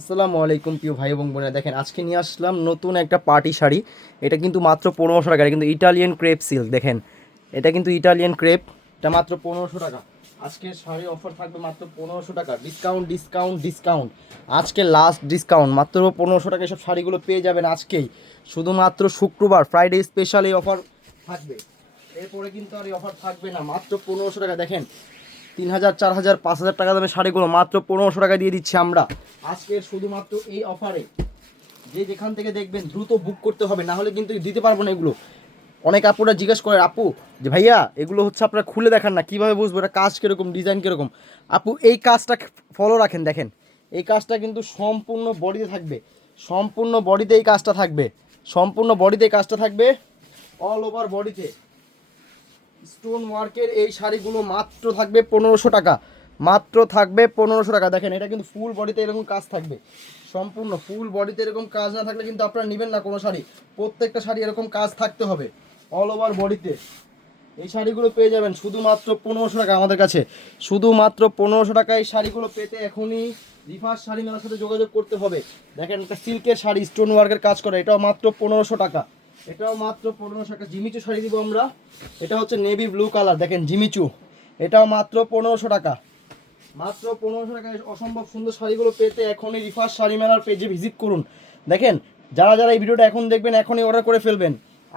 আসসালামু আলাইকুম প্রিয় ভাই এবং বোনেরা, দেখেন আজকে নিয়ে আসলাম নতুন একটা পার্টি শাড়ি। এটা কিন্তু মাত্র 1500 টাকা। এটা কিন্তু ইটালিয়ান ক্রেপ সিল্ক। দেখেন এটা কিন্তু ইটালিয়ান ক্রেপ। এটা মাত্র 1500 টাকা। আজকে শাড়ি অফার থাকবে মাত্র 1500 টাকা। Discount discount discount. আজকে লাস্ট ডিসকাউন্ট, মাত্র 1500 টাকা এসব শাড়িগুলো পেয়ে যাবেন আজকেই। শুধুমাত্র শুক্রবার ফ্রাইডে স্পেশাল এই অফার থাকবে। এরপরে কিন্তু আর এই অফার থাকবে না। মাত্র 1500 টাকা। দেখেন 3000, 4000, 5000 টাকা দামের শাড়িগুলো মাত্র 1500 টাকা দিয়ে দিচ্ছি আমরা আজকে শুধুমাত্র এই অফারে। যে যেখান থেকে দেখবেন দ্রুত বুক করতে হবে, না হলে কিন্তু দিতে পারবো না এগুলো। অনেক আপুরা জিজ্ঞেস করে, আপু যে ভাইয়া এগুলো হচ্ছে আপনারা খুলে দেখান না, কীভাবে বুঝবো এটা কাজ কীরকম, ডিজাইন কীরকম। আপু এই কাজটা ফলো রাখেন। দেখেন এই কাজটা কিন্তু সম্পূর্ণ বডিতে থাকবে। সম্পূর্ণ বডিতে এই কাজটা থাকবে। সম্পূর্ণ বডিতে এই কাজটা থাকবে, অল ওভার বডিতে স্টোন ওয়ার্কের এই শাড়িগুলো মাত্র থাকবে 1500 টাকা। মাত্র থাকবে 1500 টাকা। দেখেন এটা কিন্তু ফুল বডিতে এরকম কাজ থাকবে। সম্পূর্ণ ফুল বডিতে এরকম কাজ না থাকলে কিন্তু আপনারা নেবেন না কোনো শাড়ি। প্রত্যেকটা শাড়ি এরকম কাজ থাকতে হবে অল ওভার বডিতে। এই শাড়িগুলো পেয়ে যাবেন শুধুমাত্র 1500 টাকা আমাদের কাছে। শুধুমাত্র 1500 টাকা এই শাড়িগুলো পেতে এখনই রিফার শাড়ি মেলার সাথে যোগাযোগ করতে হবে। দেখেন একটা সিল্কের শাড়ি স্টোন ওয়ার্কের কাজ করে, এটাও মাত্র 1500 টাকা। এটাও মাত্র 1500 টাকা। জিমিচু শাড়ি দিব আমরা। এটা হচ্ছে নেভি ব্লু কালার, দেখেন জিমিচু। এটাও মাত্র 1500 টাকা। মাত্র 1500 টাকায় অসম্ভব সুন্দর শাড়িগুলো পেতে এখনই রিফার শাড়ি মেলার পেজে ভিজিট করুন। দেখেন যারা যারা এই ভিডিওটা এখন দেখবেন এখনই অর্ডার করে ফেলবেন।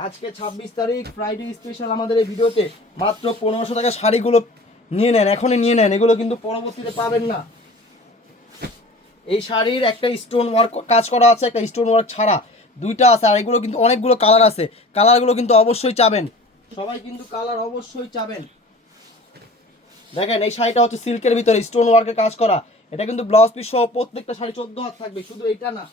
আজকে 26 তারিখ ফ্রাইডে স্পেশাল আমাদের এই ভিডিওতে মাত্র 1500 টাকা শাড়িগুলো নিয়ে নেন, এখনই নিয়ে নেন। এগুলো কিন্তু পরবর্তীতে পাবেন না। এই শাড়ির একটা স্টোন ওয়ার্ক কাজ করা আছে, একটা স্টোন ওয়ার্ক ছাড়া দুইটা আছে। আর এগুলো কিন্তু অনেকগুলো কালার আছে। কালারগুলো কিন্তু অবশ্যই চাবেন, সবাই কিন্তু কালার অবশ্যই চাবেন। দেখেন এই শাড়িটা হচ্ছে সিল্কের ভিতরে স্টোন ওয়ার্কের কাজ করা। এটা কিন্তু ব্লাউজ পিস সহ প্রত্যেকটা শাড়ি 14 হাত থাকবে। শুধু এটা না,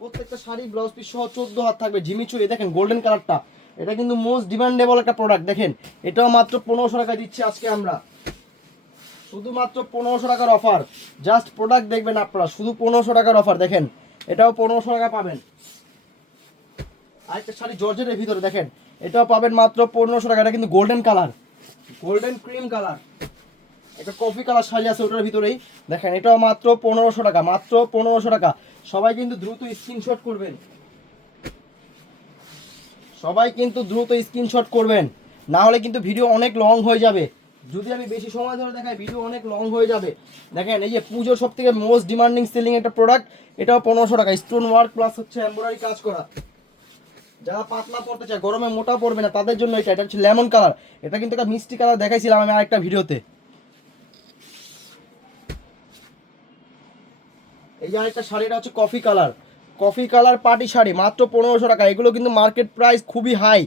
প্রত্যেকটা শাড়ি ব্লাউজ পিস সহ 14 হাত থাকবে। ঝিমিচুরি দেখেন গোল্ডেন কালারটা, এটা কিন্তু মোস্ট ডিমান্ডেবল একটা প্রোডাক্ট। দেখেন এটাও মাত্র 1500 টাকা দিচ্ছি আজকে আমরা। শুধুমাত্র 1500 টাকার অফার। জাস্ট প্রোডাক্ট দেখবেন আপনারা, শুধু 1500 টাকার অফার। দেখেন এটাও 1500 টাকা পাবেন। আরেকটা শাড়ি জর্জেটের ভিতরে, দেখেন এটাও পাবেন মাত্র 1500 টাকা। এটা কিন্তু golden colour, golden cream colour. একটা কফি কালার শাড়ি আছে ওটার ভিতরেই। দেখেন এটাও মাত্র 1500 টাকা। মাত্র 1500 টাকা। সবাই কিন্তু দ্রুত স্ক্রিনশট করবেন। সবাই কিন্তু দ্রুত স্ক্রিনশট করবেন, না হলে কিন্তু ভিডিও অনেক লং হয়ে যাবে। যদি আমি বেশি সময় ধরে দেখাই ভিডিও অনেক লং হয়ে যাবে। দেখেন এই যে পুজোর সব থেকে মোস্ট ডিমান্ডিং সেলিং একটা প্রোডাক্ট, এটাও 1500 টাকা। স্টোন ওয়ার্ক প্লাস হচ্ছে এমব্রয়ডারি কাজ করা। যারা পাতলা পড়তে চায়, গরমে মোটা পড়বে না, তাদের জন্য এটা। এটা হচ্ছে লেমন কালার। এটা কিন্তু একটা মিষ্টি কালার দেখাইছিলাম আমি আরেকটা ভিডিওতে। এই যে আরেকটা শাড়িটা হচ্ছে coffee colour. Coffee colour party sari মাত্র 1500 টাকা। এগুলো কিন্তু মার্কেট প্রাইস খুবই হাই।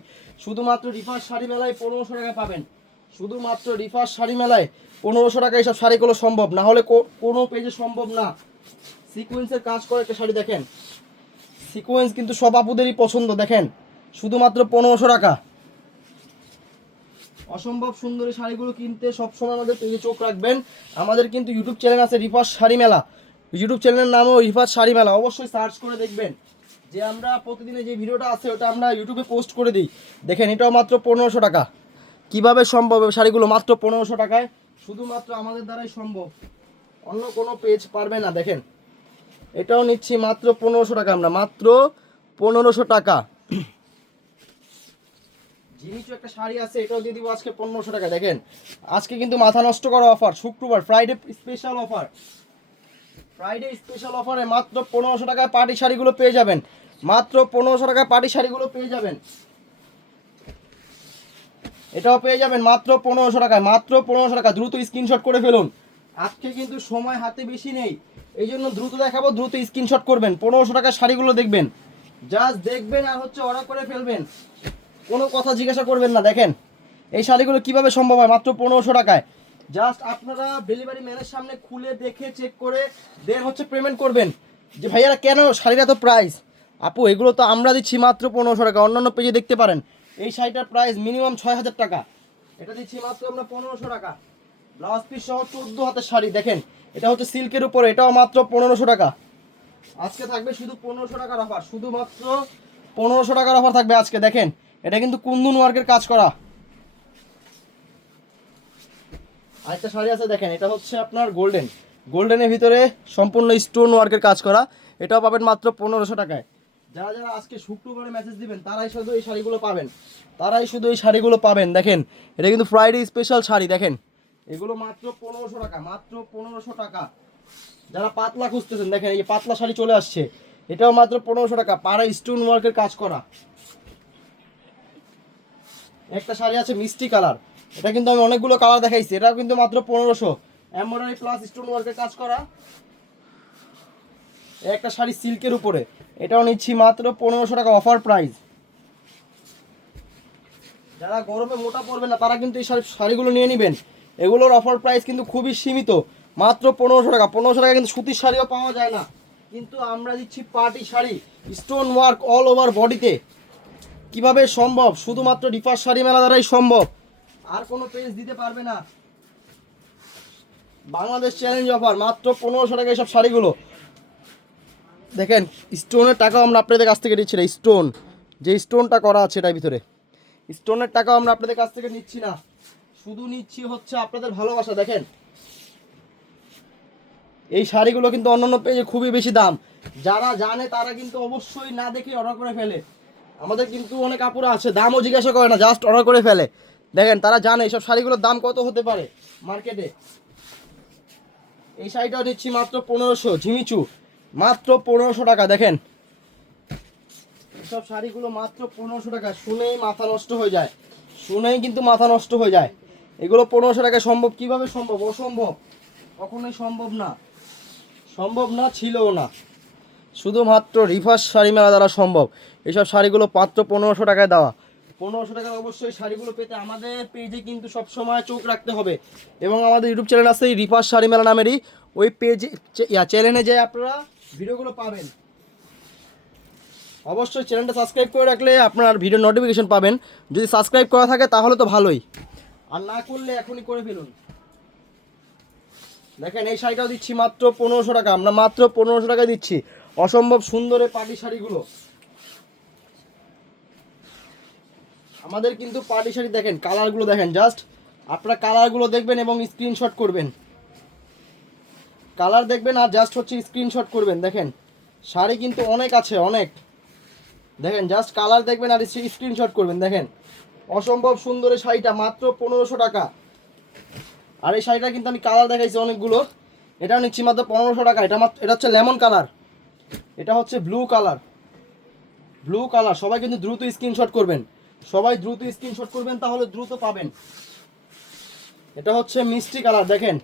শুধুমাত্র রিফার শাড়ি মেলায় 1500 টাকা পাবেন। শুধুমাত্র রিফার শাড়ি মেলায় 1500 টাকা এইসব শাড়িগুলো সম্ভব, না হলে কোনো পেজে সম্ভব না। সিকোয়েন্সের কাজ করে একটা শাড়ি, দেখেন সিকোয়েন্স কিন্তু সব আপুদেরই পছন্দ। দেখেন শুধুমাত্র 1500 টাকা। অসম্ভব সুন্দর এই শাড়িগুলো কিনতে সবসময় আমাদের পেজে চোখ রাখবেন। আমাদের কিন্তু ইউটিউব চ্যানেল আছে রিফার শাড়ি মেলা। ইউটিউব চ্যানেলের নামও রিফার শাড়ি মেলা। অবশ্যই সার্চ করে দেখবেন যে আমরা প্রতিদিনে যে ভিডিওটা আছে ওটা আমরা ইউটিউবে পোস্ট করে দিই। দেখেন এটাও মাত্র 1500 টাকা। কিভাবে সম্ভব এই শাড়িগুলো মাত্র 1500 টাকায়? শুধুমাত্র আমাদের দ্বারাই সম্ভব, অন্য কোনো পেজ পারবে না। দেখেন এটাও নিচ্ছি মাত্র 1500 টাকা আমরা। মাত্র 1500 টাকা। জিনিসও একটা শাড়ি আছে, এটাও দিয়ে দিব আজকে 1500 টাকা। দেখেন আজকে কিন্তু মাথা নষ্ট করা অফার, শুক্রবার Friday special offer. Friday special অফারে মাত্র 1500 টাকায় পার্টি শাড়িগুলো পেয়ে যাবেন। মাত্র 1500 টাকায় পার্টি শাড়িগুলো পেয়ে যাবেন। এটাও পেয়ে যাবেন মাত্র 1500 টাকায়। মাত্র 1500 টাকা। দ্রুত স্ক্রিনশট করে ফেলুন। আজকে কিন্তু সময় হাতে বেশি নেই, এই জন্য দ্রুত দেখাবো, দ্রুত স্ক্রিনশট করবেন। 1500 টাকার শাড়িগুলো দেখবেন, জাস্ট দেখবেন আর হচ্ছে অর্ডার করে ফেলবেন। কোনো কথা জিজ্ঞাসা করবেন না। দেখেন এই শাড়িগুলো কিভাবে সম্ভব হয় মাত্র 1500 টাকায়। জাস্ট আপনারা ডেলিভারি ম্যানের সামনে খুলে দেখে চেক করে দেন হচ্ছে পেমেন্ট করবেন। যে ভাইয়ারা কেন শাড়ির এত প্রাইস? আপু এগুলো তো আমরা দিচ্ছি মাত্র 1500 টাকা। অন্যান্য পেজে দেখতে পারেন এই শাড়িটার প্রাইস মিনিমাম 6000 টাকা। এটা দিচ্ছি মাত্র আমরা 1500 টাকা। ব্লাউজ পিস সহ 14 হাতের শাড়ি। দেখেন এটা হচ্ছে সিল্কের উপরে, এটাও মাত্র 1500 টাকা। আজকে থাকবে শুধু 1500 টাকার অফার। শুধুমাত্র 1500 টাকার অফার থাকবে আজকে। দেখেন এটা কিন্তু কুন্দন ওয়ার্কের কাজ করা। আরেকটা শাড়ি আছে, দেখেন এটা হচ্ছে আপনার গোল্ডেন। গোল্ডেনের ভিতরে সম্পূর্ণ স্টোন ওয়ার্কের কাজ করা, এটাও পাবেন মাত্র 1500 টাকায়। যারা যারা আজকে শুক্রবারে মেসেজ দিবেন তারাই শুধু এই শাড়িগুলো পাবেন, তারাই শুধু এই শাড়িগুলো পাবেন। দেখেন এটা কিন্তু ফ্রাইডে স্পেশাল শাড়ি, দেখেন এগুলো মাত্র 1500 টাকা, মাত্র 1500 টাকা। যারা পাতলা খুঁজতেছেন দেখেন এই পাতলা শাড়ি চলে আসছে, এটাও মাত্র 1500 টাকা, পাড়া স্টোন ওয়ার্কের কাজ করা। একটা শাড়ি আছে মিষ্টি কালার, এটা কিন্তু আমি অনেকগুলো কালার দেখাইছি, এটাও কিন্তু মাত্র 1500, এমব্রয়ডারি প্লাস স্টোন ওয়ার্কের কাজ করা। একটা শাড়ি সিল্কের উপরে, এটাও নিচ্ছি মাত্র 1500 টাকা অফার প্রাইস। যারা গরমে মোটা পড়বে না তারা কিন্তু এই শাড়িগুলো নিয়ে নেবেন, এগুলোর অফার প্রাইস কিন্তু খুবই সীমিত, মাত্র 1500 টাকা। 1500 টাকা কিন্তু সুতির শাড়িও পাওয়া যায় না, কিন্তু আমরা দিচ্ছি party sari stone work all over বডিতে। কিভাবে সম্ভব? শুধুমাত্র রিফার শাড়ি মেলা দ্বারাই সম্ভব, আর কোনো পেজ দিতে পারবে না। বাংলাদেশ চ্যালেঞ্জ অফার, মাত্র 1500 টাকা এইসব শাড়িগুলো। দেখেন স্টোনের টাকাও আমরা আপনাদের কাছ থেকে দিচ্ছি না, স্টোন যে স্টোনটা করা আছে এটার ভিতরে, স্টোনের টাকাও আমরা আপনাদের কাছ থেকে নিচ্ছি না, শুধু নিচ্ছি হচ্ছে আপনাদের ভালোবাসা। দেখেন এই শাড়িগুলো কিন্তু অন্যান্য পেজে খুবই বেশি দাম, যারা জানে তারা কিন্তু অবশ্যই না দেখে অর্ডার করে ফেলে। আমাদের কিন্তু অনেক আপুরা আছে দামও জিজ্ঞাসা করে না, জাস্ট অর্ডার করে ফেলে। দেখেন তারা জানে এইসব শাড়িগুলোর দাম কত হতে পারে মার্কেটে। এই শাড়িটাও দিচ্ছি মাত্র 1500, ঝিমিচু, মাত্র 1500 টাকা। দেখেন এসব শাড়িগুলো মাত্র 1500 টাকা, শুনেই মাথা নষ্ট হয়ে যায়, শুনেই কিন্তু মাথা নষ্ট হয়ে যায়। এগুলো 1500 টাকায় সম্ভব? কিভাবে সম্ভব? অসম্ভব, কখনোই সম্ভব না, সম্ভব না, ছিলও না। শুধুমাত্র রিভার্স শাড়ি মেলা দ্বারা সম্ভব এইসব শাড়িগুলো মাত্র 1500 টাকায় দেওয়া। 1500 টাকায় অবশ্যই শাড়িগুলো পেতে আমাদের পেজে কিন্তু সবসময় চোখ রাখতে হবে, এবং আমাদের ইউটিউব চ্যানেল আছে এই রিভার্স শাড়ি মেলা নামেরই, ওই পেজে চ্যানেলে যে আপনারা ভিডিওগুলো পাবেন। অবশ্যই চ্যানেলটা সাবস্ক্রাইব করে রাখলে আপনার ভিডিও নোটিফিকেশন পাবেন, যদি সাবস্ক্রাইব করা থাকে তাহলে তো ভালোই, আর না করলে এখনই করে ফেলুন। দেখেন এই শাড়িটাও দিচ্ছি মাত্র 1500 টাকা, আমরা মাত্র 1500 টাকায় দিচ্ছি অসম্ভব সুন্দর এই পার্টি শাড়িগুলো। আমাদের কিন্তু পার্টি শাড়ি দেখেন কালারগুলো দেখেন, জাস্ট আপনারা কালারগুলো দেখবেন এবং স্ক্রিনশট করবেন, কালার দেখবেন আর জাস্ট হচ্ছে স্ক্রিনশট করবেন। দেখেন শাড়ি কিন্তু অনেক আছে, অনেক। দেখেন জাস্ট কালার দেখবেন আর স্ক্রিনশট করবেন। দেখেন অসম্ভব সুন্দর এই শাড়িটা মাত্র 1500 টাকা। আর এই শাড়িটা কিন্তু আমি কালার দেখাইছি অনেকগুলো, এটাও নিচ্ছি মাত্র 1500 টাকা। এটা হচ্ছে লেমন কালার, এটা হচ্ছে ব্লু কালার, ব্লু কালার। সবাই কিন্তু দ্রুত স্ক্রিনশট করবেন, সবাই দ্রুত স্ক্রিনশট করবেন, তাহলে দ্রুত পাবেন। এটা হচ্ছে মিষ্টি কালার, দেখেন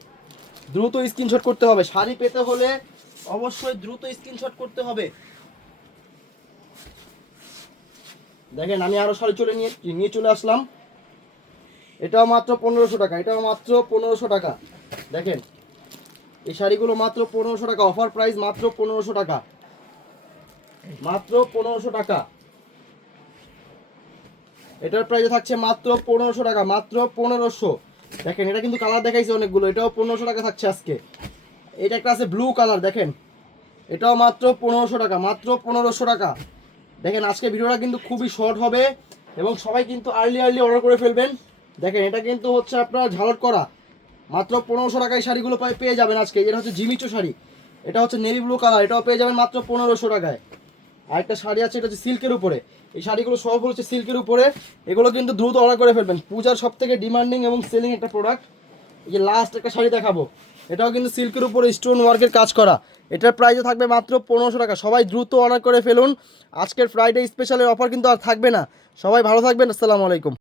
দ্রুত স্ক্রিনশট করতে হবে, শাড়ি পেতে হলে অবশ্যই দ্রুত স্ক্রিনশট করতে হবে। দেখেন আমি আরও শাড়ি নিয়ে চলে আসলাম, এটাও মাত্র 1500 টাকা, এটাও মাত্র 1500 টাকা। দেখেন এই শাড়িগুলো মাত্র 1500 টাকা, অফার প্রাইস মাত্র 1500 টাকা, মাত্র 1500 টাকা। এটার প্রাইস থাকছে মাত্র 1500 টাকা, মাত্র 1500। দেখেন এটা কিন্তু কালার দেখাইছে অনেকগুলো, এটাও 1500 টাকা থাকছে আজকে। এটা একটা আছে ব্লু কালার, দেখেন এটাও মাত্র 1500 টাকা, মাত্র 1500 টাকা। দেখেন আজকে ভিডিওটা কিন্তু খুবই শর্ট হবে এবং সবাই কিন্তু আর্লি অর্ডার করে ফেলবেন। দেখেন এটা কিন্তু হচ্ছে আপনার ঝালট করা, মাত্র 1500 টাকায় শাড়িগুলো পেয়ে যাবেন আজকে। এটা হচ্ছে জিমিচু শাড়ি, এটা হচ্ছে নেভি ব্লু কালার, এটাও পেয়ে যাবেন মাত্র 1500 টাকায়। আরেকটা শাড়ি আছে, এটা হচ্ছে সিল্কের উপরে, এই শাড়িগুলো সব হচ্ছে সিল্কের উপরে, এগুলো কিন্তু দ্রুত অর্ডার করে ফেলবেন। পূজার সব থেকে ডিমান্ডিং এবং সেলিং একটা প্রোডাক্ট। এই যে লাস্ট একটা শাড়ি দেখাবো, এটাও কিন্তু সিল্কের উপরে স্টোন ওয়ার্কের কাজ করা, এটার প্রাইসও থাকবে মাত্র 1500 টাকা। সবাই দ্রুত অর্ডার করে ফেলুন, আজকের ফ্রাইডে স্পেশালের অফার কিন্তু আর থাকবে না। সবাই ভালো থাকবেন, আসসালামু আলাইকুম।